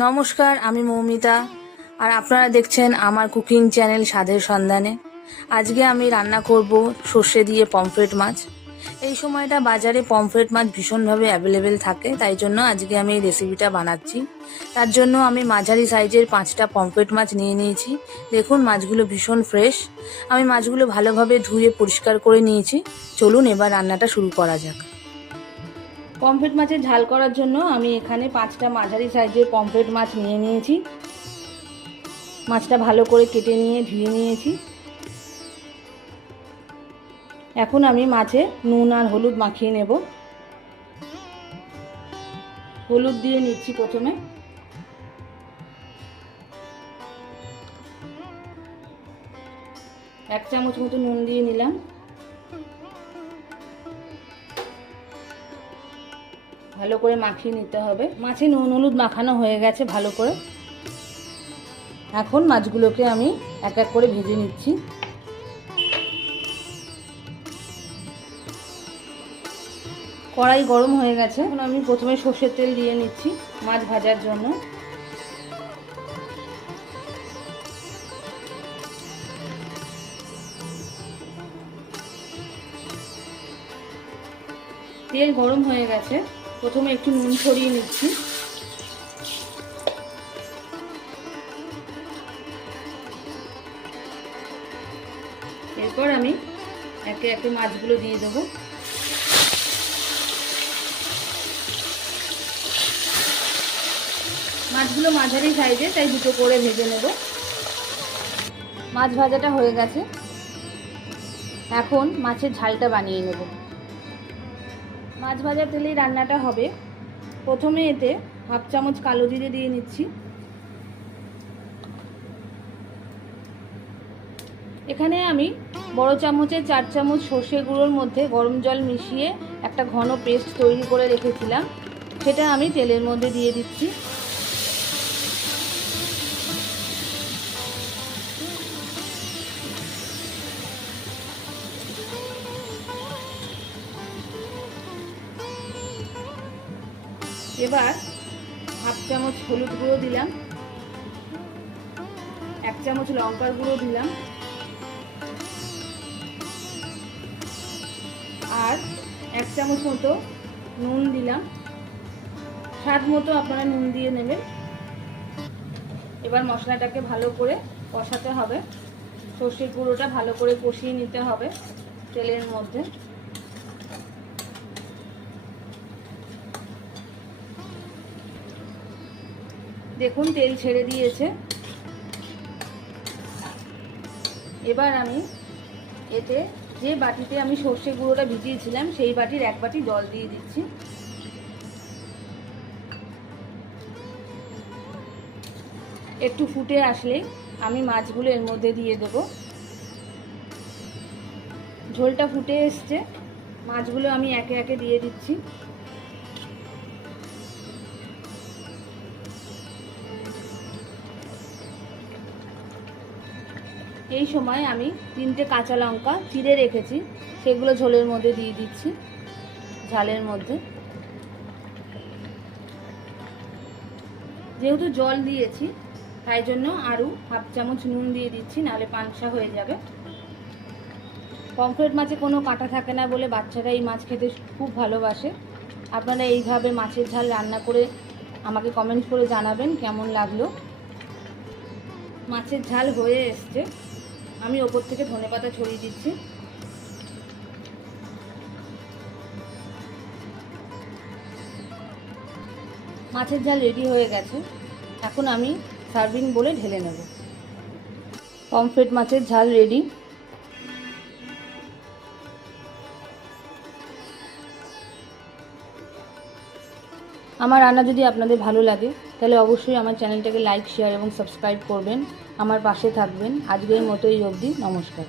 নমস্কার, আমি মৌমিতা আর আপনারা দেখছেন আমার কুকিং চ্যানেল স্বাদের সন্ধানে। আজকে আমি রান্না করব সর্ষে দিয়ে পমফ্রেট মাছ। এই সময়টা বাজারে পমফ্রেট মাছ ভীষণভাবে অ্যাভেলেবেল থাকে, তাই জন্য আজকে আমি এই রেসিপিটা বানাচ্ছি। তার জন্য আমি মাঝারি সাইজের 5টা পমফ্রেট মাছ নিয়ে নিয়েছি। দেখুন মাছগুলো ভীষণ ফ্রেশ। আমি মাছগুলো ভালোভাবে ধুয়ে পরিষ্কার করে নিয়েছি। চলুন এবার রান্নাটা শুরু করা যাক। পমফ্রেট মাছের ঝাল করার জন্য আমি এখানে 5টা মাঝারি সাইজের পমফ্রেট মাছ নিয়ে নিয়েছি। মাছটা ভালো করে কেটে নিয়ে ধুয়ে নিয়েছি। এখন আমি মাছে নুন আর হলুদ মাখিয়ে নেব। হলুদ দিয়ে নিচ্ছি প্রথমে। এক চামচ মতো নুন দিয়ে নিলাম। ভালো করে মাখিয়ে নিতে হবে। মাছে নুন হলুদ মাখানো হয়ে গেছে ভালো করে। এখন মাছগুলোকে আমি এক এক করে ভেজে নিচ্ছি। কড়াই গরম হয়ে গেছে। এখন আমি প্রথমে সর্ষের তেল দিয়ে নিচ্ছি মাছ ভাজার জন্য। তেল গরম হয়ে গেছে। প্রথমে একটু নুন ছড়িয়ে নিচ্ছি। এরপর আমি একে একে মাছগুলো দিয়ে দেবো। মাছগুলো মাঝারি সাইজে, তাই দুটো করে ভেজে নেব। মাছ ভাজাটা হয়ে গেছে। এখন মাছের ঝালটা বানিয়ে নেব। মাছ ভাজা তেলেই রান্নাটা হবে। প্রথমে এতে হাফ চামচ কালো জিরে দিয়ে নিচ্ছি। এখানে আমি বড় চামচের 4 চামচ সর্ষে গুঁড়োর মধ্যে গরম জল মিশিয়ে একটা ঘন পেস্ট তৈরি করে রেখেছিলাম, সেটা আমি তেলের মধ্যে দিয়ে দিচ্ছি। এবার হাফ চামচ হলুদ গুঁড়ো দিলাম, 1 চামচ লঙ্কার গুঁড়ো দিলাম, আর 1 চামচ মতো নুন দিলাম। স্বাদ মতো আপনারা নুন দিয়ে নেবেন। এবার মশলাটাকে ভালো করে কষাতে হবে। সর্ষের গুঁড়োটা ভালো করে কষিয়ে নিতে হবে তেলের মধ্যে। দেখুন তেল ছেড়ে দিয়েছে। এবার আমি এতে যে বাটিতে আমি সর্ষে গুঁড়োটা ভিজিয়েছিলাম সেই বাটির 1 বাটি জল দিয়ে দিচ্ছি। একটু ফুটে আসলে আমি মাছগুলো এর মধ্যে দিয়ে দেব। ঝোলটা ফুটে এসছে, মাছগুলো আমি একে একে দিয়ে দিচ্ছি। এই সময় আমি 3টে কাঁচা লঙ্কা চিড়ে রেখেছি, সেগুলো ঝোলের মধ্যে দিয়ে দিচ্ছি, ঝালের মধ্যে। যেহেতু জল দিয়েছি তাই জন্য আরও হাফ চামচ নুন দিয়ে দিচ্ছি, নাহলে পানসা হয়ে যাবে। পমফ্রেট মাছে কোনো কাঁটা থাকে না বলে বাচ্চারা এই মাছ খেতে খুব ভালোবাসে। আপনারা এইভাবে মাছের ঝাল রান্না করে আমাকে কমেন্ট করে জানাবেন কেমন লাগলো। মাছের ঝাল হয়ে এসছে, আমি ওপর থেকে ধনেপাতা ছড়িয়ে দিচ্ছি। মাছের ঝাল রেডি হয়ে গেছে। এখন আমি সার্ভিং বলে ঢেলে নেব। পমফ্রেট মাছের ঝাল রেডি। আমার রান্না যদি আপনাদের ভালো লাগে তাহলে অবশ্যই আমার চ্যানেলটাকে লাইক, শেয়ার এবং সাবস্ক্রাইব করবেন। আমার পাশে থাকবেন। আজকের মতো এই অবধি, নমস্কার।